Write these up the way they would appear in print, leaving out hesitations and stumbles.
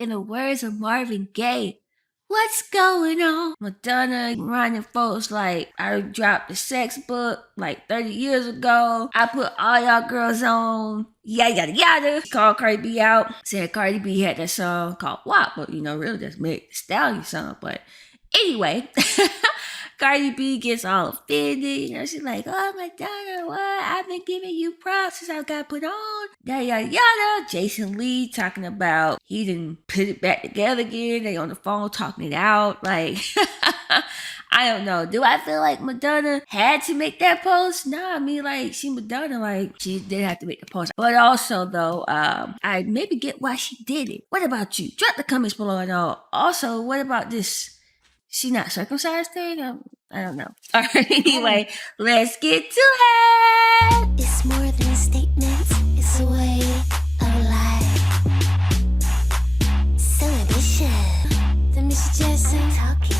In the words of Marvin Gaye, what's going on? Madonna reminding folks like I dropped the sex book like 30 years ago. I put all y'all girls on. Yada yada yada. Called Cardi B out. Said Cardi B had that song called WAP, but really just made the Stallion song. But anyway, Cardi B gets all offended. She's like, oh, Madonna, what? I've been giving you props since I got put on. Yada, yada, yada. Jason Lee talking about he didn't put it back together again. They on the phone talking it out. Like, I don't know. Do I feel like Madonna had to make that post? Nah, she Madonna. Like, she did have to make the post. But also, though, I maybe get why she did it. What about you? Drop the comments below and all. Also, what about this? She not circumcised thing? I don't know. All right, anyway, let's get to it. It's more than a statement. It's a way of life. Celebration. The Miss Jessie talking.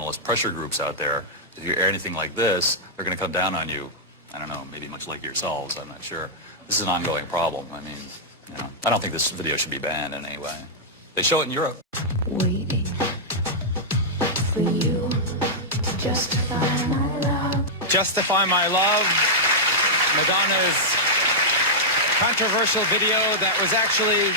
All those pressure groups out there, if you air anything like this, they're going to come down on you. I don't know, maybe much like yourselves, I'm not sure. This is an ongoing problem. I mean, I don't think this video should be banned in any way. They show it in Europe. Waiting for you to justify my love. Justify My Love, Madonna's controversial video that was actually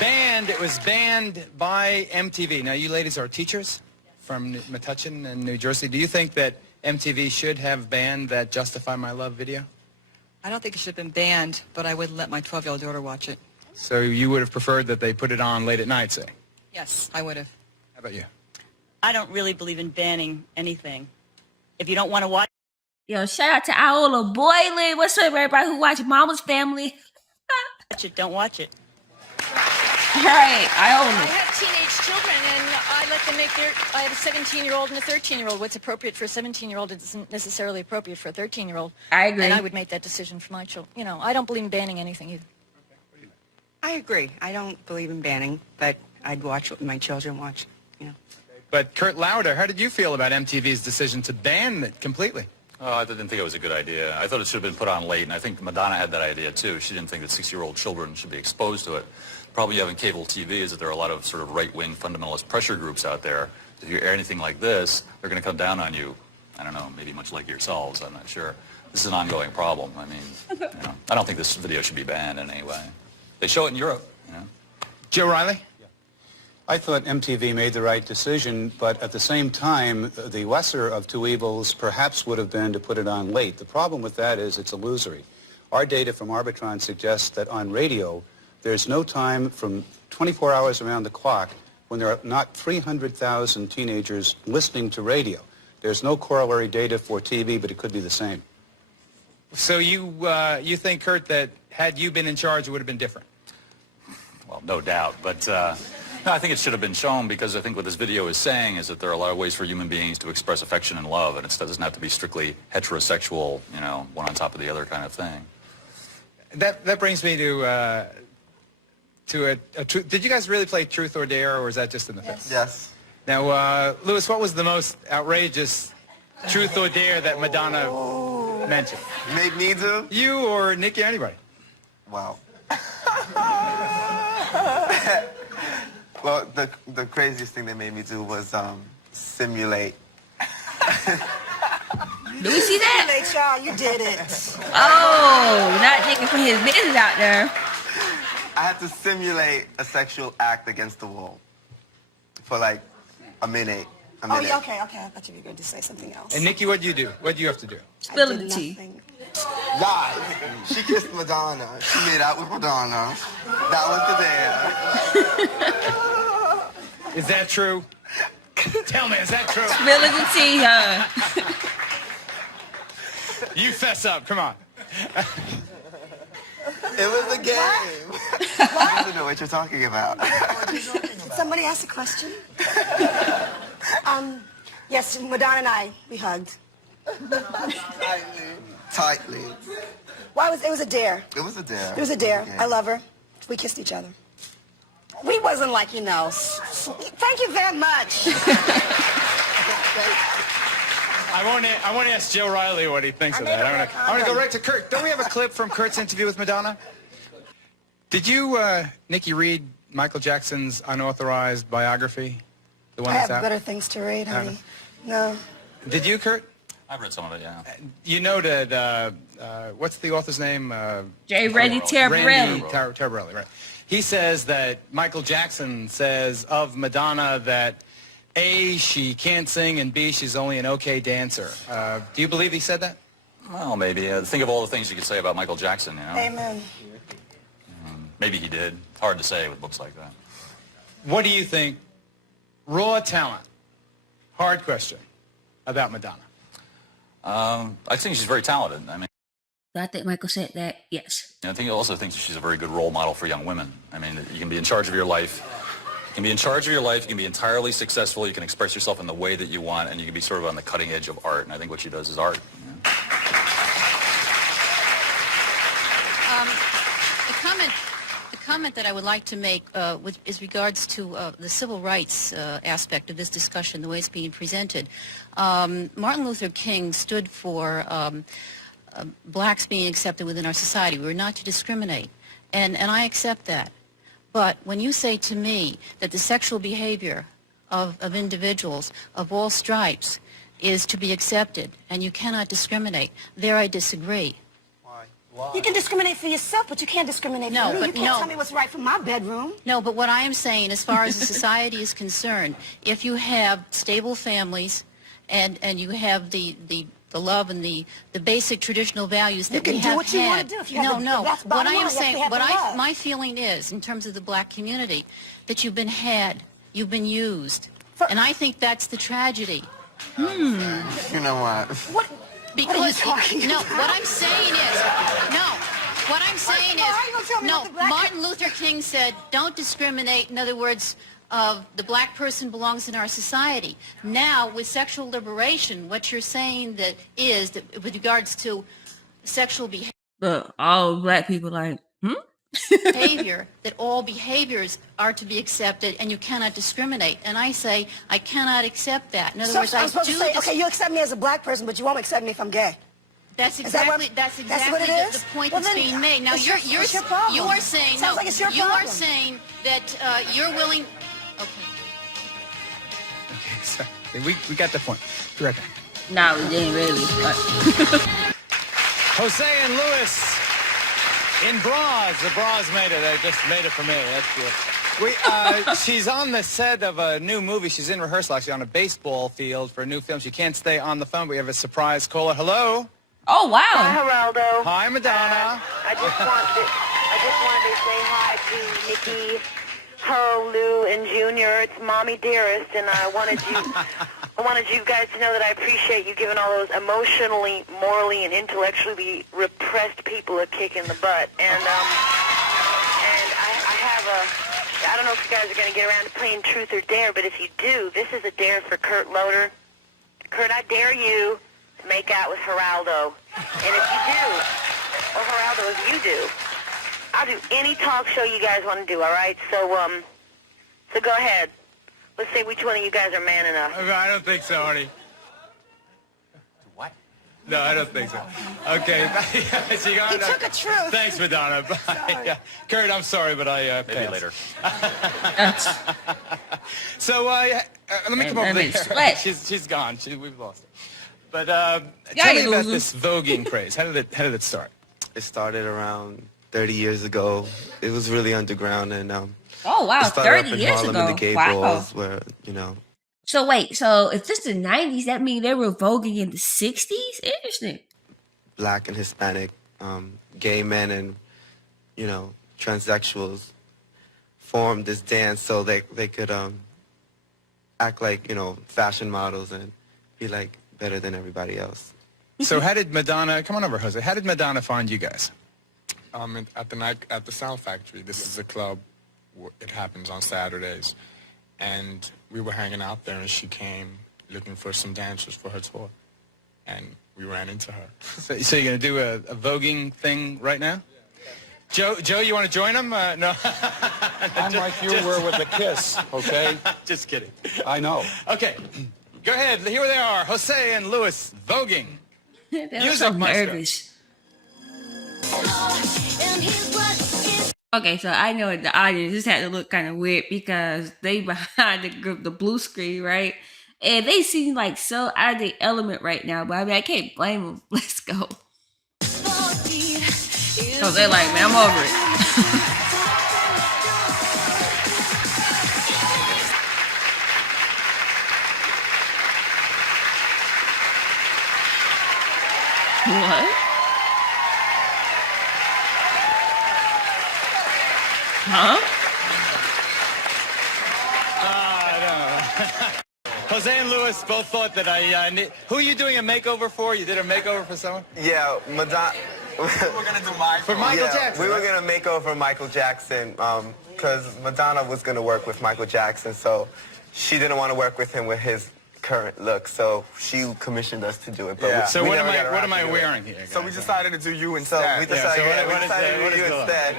banned. It was banned by MTV. Now, you ladies are teachers from Metuchen in New Jersey. Do you think that MTV should have banned that Justify My Love video? I don't think it should have been banned, but I wouldn't let my 12-year-old daughter watch it. So you would have preferred that they put it on late at night, say? Yes, I would have. How about you? I don't really believe in banning anything. If you don't want to watch... Yo, shout out to Aola Boylan. What's up, everybody who watch Mama's Family? Watch it, don't watch it. All right, I own I it. have teenage children, and I let them make their... I have a 17-year-old and a 13-year-old. What's appropriate for a 17-year-old isn't necessarily appropriate for a 13-year-old. I agree. And I would make that decision for my children. I don't believe in banning anything either. I agree. I don't believe in banning, but I'd watch what my children watch, But Kurt Lauder, how did you feel about MTV's decision to ban it completely? Oh, I didn't think it was a good idea. I thought it should have been put on late, and I think Madonna had that idea too. She didn't think that 6-year-old children should be exposed to it. The problem you have in cable TV is that there are a lot of sort of right-wing fundamentalist pressure groups out there. If you air anything like this, they're going to come down on you. I don't know, maybe much like yourselves, I'm not sure. This is an ongoing problem. I mean, I don't think this video should be banned in any way. They show it in Europe, Joe Riley? I thought MTV made the right decision, but at the same time, the lesser of two evils perhaps would have been to put it on late. The problem with that is it's illusory. Our data from Arbitron suggests that on radio, there's no time from 24 hours around the clock when there are not 300,000 teenagers listening to radio. There's no corollary data for TV, but it could be the same. So you think, Kurt, that had you been in charge, it would have been different? Well, no doubt, but no, I think it should have been shown because I think what this video is saying is that there are a lot of ways for human beings to express affection and love, and it doesn't have to be strictly heterosexual, one on top of the other kind of thing. That brings me to a truth. Did you guys really play Truth or Dare, or was that just in the film? Yes. Now, Louis, what was the most outrageous Truth or Dare that Madonna mentioned? Made me do? You or Nikki or anybody? Wow. Well, the craziest thing they made me do was simulate. Do we see that? Simulate, y'all. You did it. Oh, not Nicky for his business out there. I had to simulate a sexual act against the wall for like a minute. Oh, yeah, okay. I thought you were going to say something else. And Nikki, what do you do? What do you have to do? Spill the tea. Lies. She kissed Madonna. She made out with Madonna. That was the dare. Is that true? Tell me, is that true? Spilling the tea, huh? You fess up, come on. It was a game. I don't know what you're talking about. Did somebody ask a question? Yes, Madonna and I, we hugged. Tightly. Well, it was a dare. It was a dare. It was a dare. Okay. I love her. We kissed each other. We wasn't like, thank you very much. I want to ask Joe Riley what he thinks of that. I want to go right to Kurt. Don't we have a clip from Kurt's interview with Madonna? Did you, Nikki, read Michael Jackson's unauthorized biography? The one I that's have out? better things to read, honey. No. Did you, Kurt? I've read some of it, yeah. You know that, what's the author's name? Randy Terbarelli. Terbarelli, right. He says that Michael Jackson says of Madonna that A, she can't sing, and B, she's only an okay dancer. Do you believe he said that? Well, maybe. Think of all the things you could say about Michael Jackson, you know? Amen. Maybe he did. Hard to say with books like that. What do you think, raw talent, hard question, about Madonna? I think she's very talented. I mean, I think Michael said that, yes. I think he also thinks she's a very good role model for young women. I mean, you can be in charge of your life. You can be in charge of your life. You can be entirely successful. You can express yourself in the way that you want, and you can be sort of on the cutting edge of art. And I think what she does is art. You know? The comment that I would like to make is regards to the civil rights aspect of this discussion, the way it's being presented. Martin Luther King stood for blacks being accepted within our society. We were not to discriminate, and I accept that. But when you say to me that the sexual behavior of individuals of all stripes is to be accepted and you cannot discriminate, there I disagree. You can discriminate for yourself, but you can't discriminate for me. You can't tell me what's right for my bedroom. No, but what I am saying, as far as the society is concerned, if you have stable families and you have the love and the basic traditional values that we have had. You can do what you want to do if you have what I am saying, my feeling is, in terms of the black community, that you've been had, you've been used, and I think that's the tragedy. You know what? Because what are you talking about? what I'm saying is, Martin Luther King said, don't discriminate. In other words, the black person belongs in our society. Now, with sexual liberation, what you're saying that with regards to sexual behavior. But all black people like, behavior, that all behaviors are to be accepted and you cannot discriminate. And I say, I cannot accept that. In other words, I'm supposed to say, okay, you accept me as a black person, but you won't accept me if I'm gay. That's exactly the point that's being made. Now you are saying Sounds like it's your you are problem. saying that you're willing. Okay. Okay, sorry. We got the point. Be right back. no, we didn't really. But Jose and Louis in bras. The bras made it. They just made it for me. That's good. She's on the set of a new movie. She's in rehearsal, actually, on a baseball field for a new film. She can't stay on the phone. We have a surprise caller. Hello. oh wow. Hi, Geraldo. Hi, Madonna. I just wanted to say hi to Nikki, Ho, Lou, and Junior. It's Mommy Dearest, and I wanted you guys to know that I appreciate you giving all those emotionally, morally, and intellectually repressed people a kick in the butt. And I don't know if you guys are going to get around to playing Truth or Dare, but if you do, this is a dare for Kurt Loder. Kurt, I dare you to make out with Geraldo. And if you do, or Geraldo, if you do, I'll do any talk show you guys want to do, all right? So go ahead. Let's see which one of you guys are man enough. I don't think so, Artie. What? No, I don't think so. Okay. So you got, He took a truth. Thanks, Madonna. Bye. Yeah. Kurt, I'm sorry, but I Maybe later. So let me come over And there. split. She's gone. We've lost her. But tell me about this voguing craze. How did it start? It started around 30 years ago. It was really underground, and oh wow, it started 30 up in years Harlem ago. in the gay Wow. balls where, you know. So wait, so if this is the 90s, that means they were voguing in the 60s? Interesting. Black and Hispanic gay men and, you know, transsexuals formed this dance so they could act like, you know, fashion models and be like better than everybody else. So how did Madonna, come on over, Jose, how did Madonna find you guys? At the Sound Factory. This is a club. It happens on Saturdays. And we were hanging out there, and she came looking for some dancers for her tour. And we ran into her. So you're going to do a voguing thing right now? Joe, you want to join them? No. I'm like you were with a kiss, okay? Just kidding. I know. Okay, go ahead. Here they are, Jose and Louis voguing. They were so Music Maestro. nervous. Okay, so I know the audience just had to look kind of weird because they behind the blue screen, right? And they seem like so out of the element right now, but I mean, I can't blame them. Let's go. So they're like, man, I'm over it. What? Huh? Jose and Louis both thought that I need... Who are you doing a makeover for? You did a makeover for someone? Yeah, Madonna. We're going to do mine for Michael Jackson. We were going to make over Michael Jackson because Madonna was going to work with Michael Jackson, so she didn't want to work with him with his current look, so she commissioned us to do it. But yeah. So what am I wearing here, guys? So we decided to do you instead. So we decided, to do you instead.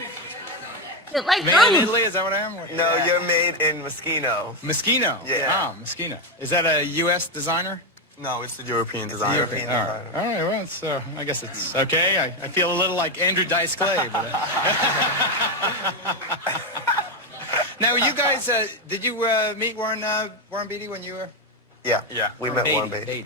Like made in Italy? Is that what I am? No, you're made in Moschino. Moschino? Yeah. Oh, Moschino. Is that a U.S. designer? No, it's the European designer. European designer. All right, well, it's, I guess it's okay. I feel a little like Andrew Dice Clay. But, now, you guys, did you meet Warren Beatty when you were? Yeah. We met Warren Beatty.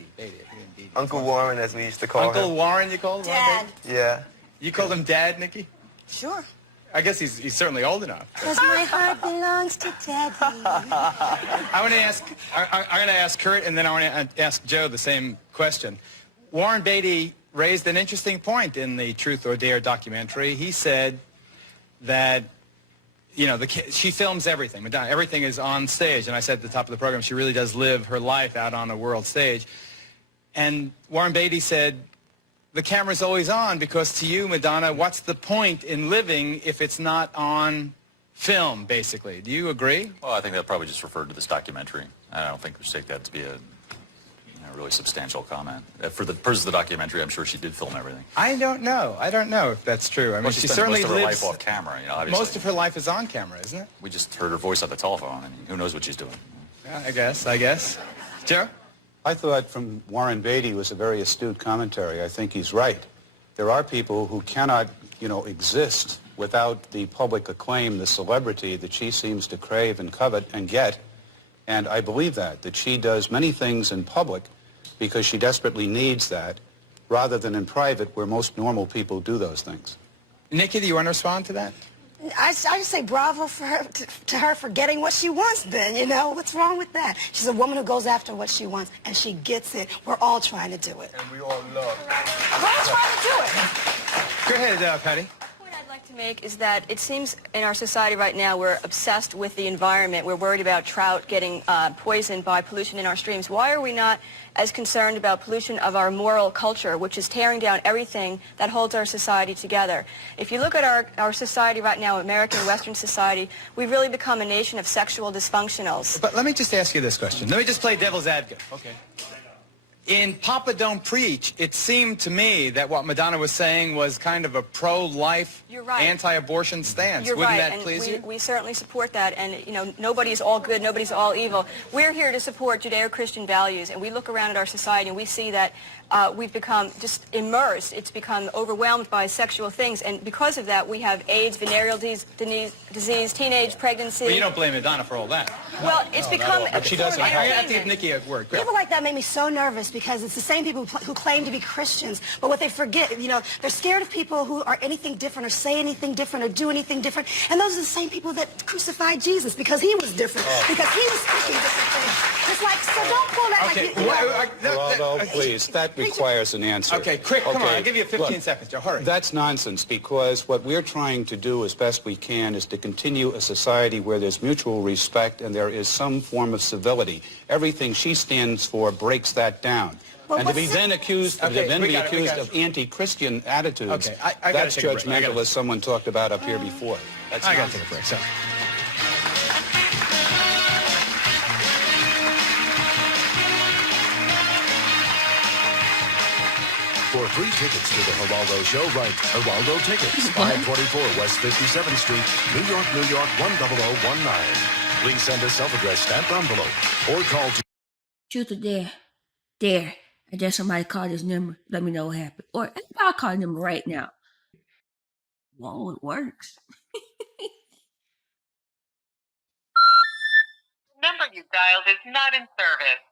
Uncle Warren, as we used to call him. Uncle Warren, you called him? Dad. Yeah. You called him Dad, Nikki? Sure. I guess he's certainly old enough. Because my heart belongs to Daddy. I'm going to ask Kurt, and then I want to ask Joe the same question. Warren Beatty raised an interesting point in the Truth or Dare documentary. He said that, you know, she films everything. Madonna, everything is on stage. And I said at the top of the program, she really does live her life out on a world stage. And Warren Beatty said, the camera's always on because to you, Madonna, what's the point in living if it's not on film, basically? Do you agree? Well, I think that probably just referred to this documentary. I don't think we should take that to be a really substantial comment. For the purpose of the documentary, I'm sure she did film everything. I don't know. I don't know if that's true. I mean, well, she certainly most of her lives life off camera, you know, obviously. Most of her life is on camera, isn't it? We just heard her voice on the telephone. I mean, who knows what she's doing? Yeah, I guess. Joe? I thought from Warren Beatty was a very astute commentary. I think he's right. There are people who cannot, exist without the public acclaim, the celebrity that she seems to crave and covet and get. And I believe that she does many things in public because she desperately needs that, rather than in private where most normal people do those things. Nikki, do you want to respond to that? I just say bravo for her, to her for getting what she wants then, What's wrong with that? She's a woman who goes after what she wants, and she gets it. We're all trying to do it. And we all love it. We're all trying to do it. Go ahead, Patty. The point I'd like to make is that it seems in our society right now we're obsessed with the environment. We're worried about trout getting poisoned by pollution in our streams. Why are we not as concerned about pollution of our moral culture, which is tearing down everything that holds our society together? If you look at our society right now, American Western society, we've really become a nation of sexual dysfunctionals. But let me just ask you this question. Let me just play devil's advocate. Okay. In Papa Don't Preach, it seemed to me that what Madonna was saying was kind of a pro-life, anti-abortion stance. You're Wouldn't right, that please you? We certainly support that, and nobody's all good, nobody's all evil. We're here to support Judeo-Christian values, and we look around at our society and we see that we've become just immersed. It's become overwhelmed by sexual things, and because of that, we have AIDS, venereal disease, teenage pregnancy. Well, you don't blame Madonna for all that. Well, it's become But she doesn't. I have to give Nikki a word. People like that make me so nervous because it's the same people who claim to be Christians, but what they forget, they're scared of people who are anything different or say anything different or do anything different, and those are the same people that crucified Jesus because he was different, because he was speaking different things. It's like, so don't pull that like Geraldo, please, that requires an answer. Okay, quick, come on, I'll give you 15 seconds, Joe, hurry. That's nonsense, because what we're trying to do as best we can is to continue a society where there's mutual respect and there is some form of civility. Everything she stands for breaks that down. And to be then accused, of anti-Christian attitudes, that's judgmental, as someone talked about up here before. That's I got to take a break, so. For free tickets to the Geraldo Show, write Geraldo Tickets, 524 West 57th Street, New York, New York, 10019. Please send a self-addressed stamped envelope or call to... Truth or dare? Dare. I dare somebody call this number. Let me know what happened. Or I'll call the number right now. Whoa, it works. you dialed is not in service.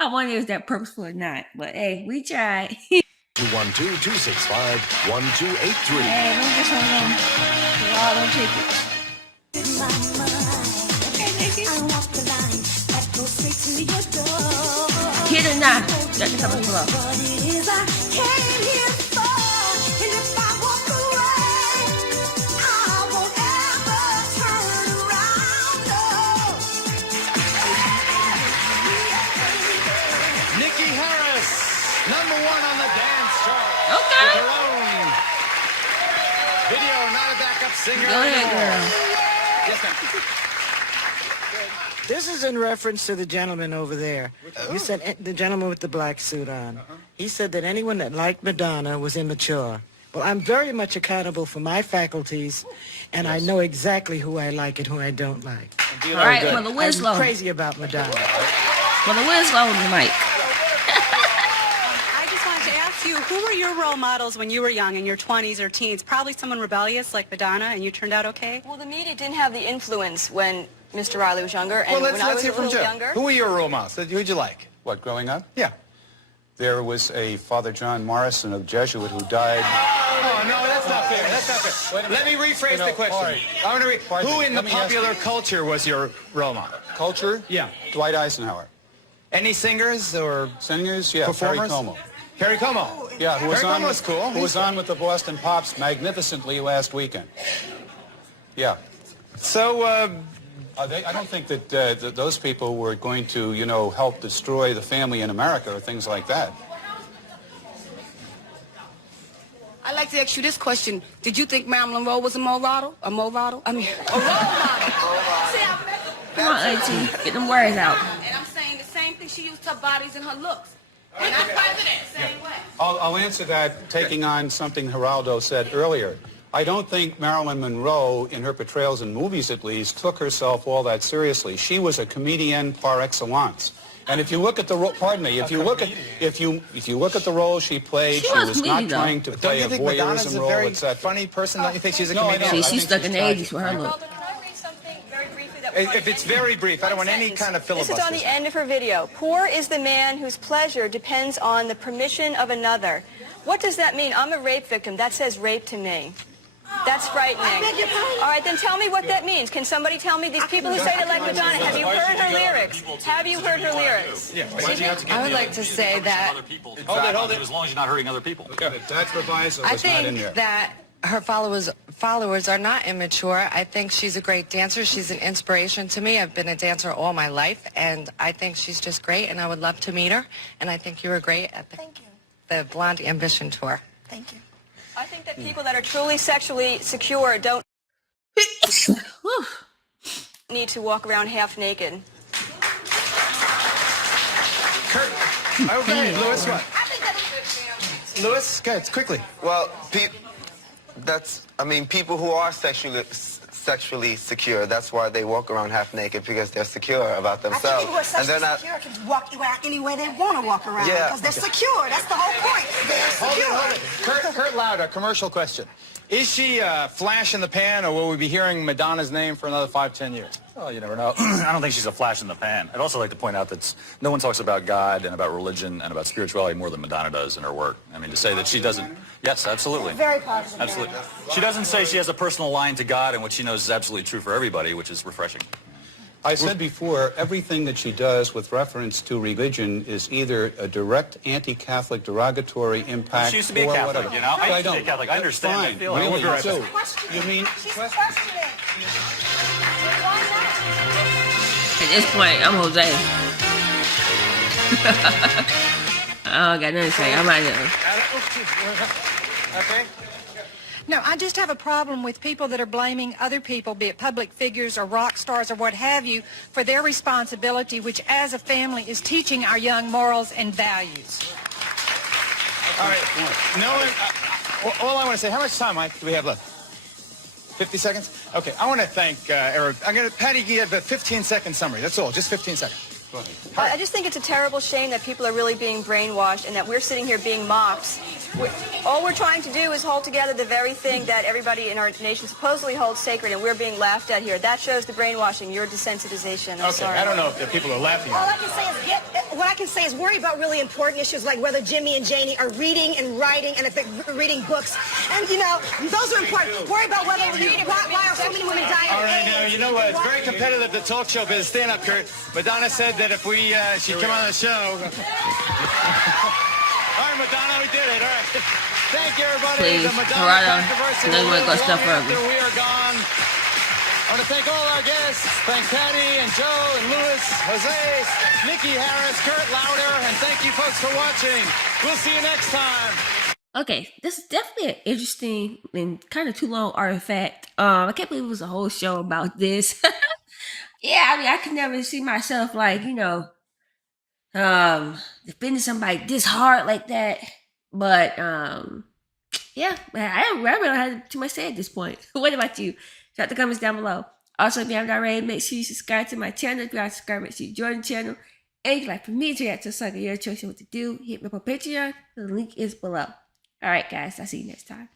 I wonder if that purposeful or not. But hey, we tried. 212-265-1283. Hey, don't get some of them Geraldo tickets. Hit or not, got the comments below. Nikki Harris, #1 on the dance chart. Okay. With her own video, not a backup singer. Go ahead, girl. Yes, ma'am. This is in reference to the gentleman over there. You said the gentleman with the black suit on. He said that anyone that liked Madonna was immature. Well, I'm very much accountable for my faculties, and I know exactly who I like and who I don't like. All right, well, the Winslow. I'm crazy about Madonna. Well, the Winslow on the mic. I just wanted to ask you, who were your role models when you were young, in your 20s or teens? Probably someone rebellious like Madonna, and you turned out okay? Well, the media didn't have the influence when Mr. Riley was younger, and Well, when I let's was hear a from little Joe. younger. Who were your role models? Who'd you like? What, growing up? Yeah. There was a Father John Morrison, a Jesuit, who died. Oh, no, that's not fair. That's not fair. Let me rephrase the question. I want to who in the popular culture was your role model? Culture? Yeah. Dwight Eisenhower. Any singers or singers? Yeah, performers? Perry Como. Perry Como. Yeah, who was Perry on Como with, was cool. Who was on with the Boston Pops magnificently last weekend. Yeah. So, I don't think that those people were going to, you know, help destroy the family in America or things like that. I'd like to ask you this question. Did you think Marilyn Monroe was a role model? I mean, a role model? See, Come on, Auntie, get them words out. and I'm saying the same thing. She used her bodies and her looks. And that's president, same way. I'll answer that taking on something Geraldo said earlier. I don't think Marilyn Monroe, in her portrayals in movies at least, took herself all that seriously. She was a comedian par excellence. And if you look at the pardon me, if you look at the role she played, she was not trying to play a voyeurism role, etc. Funny person, don't you think she's a No, I comedian? don't. She's stuck in the 80s with her look. If it's very brief, I don't want any kind of filibuster. This is on the end of her video. Poor is the man whose pleasure depends on the permission of another. What does that mean? I'm a rape victim. That says rape to me. That's frightening. All right, then tell me what that means. Can somebody tell me, these people who say they like Madonna, have you heard her lyrics? Have you heard her lyrics? I would like to say that Hold it. As long as you're not hurting other people. That proviso I was not in think there. that her followers are not immature. I think she's a great dancer. She's an inspiration to me. I've been a dancer all my life, and I think she's just great, and I would love to meet her. And I think you were great at the Blonde Ambition tour. Thank you. I think that people that are truly sexually secure don't need to walk around half naked. Kurt, okay, Louis, what? Louis, go ahead, quickly. Well, people who are sexually secure, that's why they walk around half naked, because they're secure about I themselves. think people who are sexually secure can walk around any way they want to walk around because they're secure. That's the whole point. They're secure. Hold it. Kurt Loud, a commercial question. Is she a flash in the pan, or will we be hearing Madonna's name for another 5-10 years? Well, you never know. I don't think she's a flash in the pan. I'd also like to point out that no one talks about God and about religion and about spirituality more than Madonna does in her work. I mean, to say that she doesn't... Yes, absolutely. Very positive. Absolutely. She doesn't say she has a personal line to God, and what she knows is absolutely true for everybody, which is refreshing. I said before, everything that she does with reference to religion is either a direct anti-Catholic derogatory impact She used to be a or Catholic, whatever. you know? I used to be a don't. Catholic. I understand Fine, that feeling. really, We'll be right you back. do. You mean... At this point, I'm Jose. I don't got nothing to say. I'm out here. Okay. No, I just have a problem with people that are blaming other people, be it public figures or rock stars or what have you, for their responsibility, which as a family is teaching our young morals and values. All right. No one, all I want to say, how much time, Mike, do we have left? 50 seconds? Okay, I want to thank Patty, you have a 15-second summary. That's all, just 15 seconds. Go ahead. I just think it's a terrible shame that people are really being brainwashed and that we're sitting here being mocked. All we're trying to do is hold together the very thing that everybody in our nation supposedly holds sacred, and we're being laughed at here. That shows the brainwashing, your desensitization. I'm sorry. I don't know if the people are laughing All at I can say is what I can say is worry about really important issues like whether Jimmy and Janie are reading and writing and if they're reading books. And, you know, those are important. Worry about why are so many women dying All of right, AIDS. now, you know what? It's very competitive, the talk show business. Stand up, Kurt. Madonna said that if she'd come on the show. All right, Madonna, we did it. All right. Thank you, everybody. Please, The Madonna Geraldo, controversy no, you wanna will go live stuff long forever. after we are gone. I want to thank all our guests. Thank Patty and Joe and Louis, Jose, Nikki Harris, Kurt Lauder, and thank you folks for watching. We'll see you next time. Okay, this is definitely an interesting and kind of too long artifact. I can't believe it was a whole show about this. Yeah, I mean, I could never see myself like, defending somebody this hard like that. But yeah, I don't have too much to say at this point. What about you? Drop the comments down below. Also, if you haven't already, make sure you subscribe to my channel. If you're not subscribed, make sure you join the channel. And if you'd like for me to react to a song of your choice and what to do, hit me up on Patreon. The link is below. All right, guys, I'll see you next time.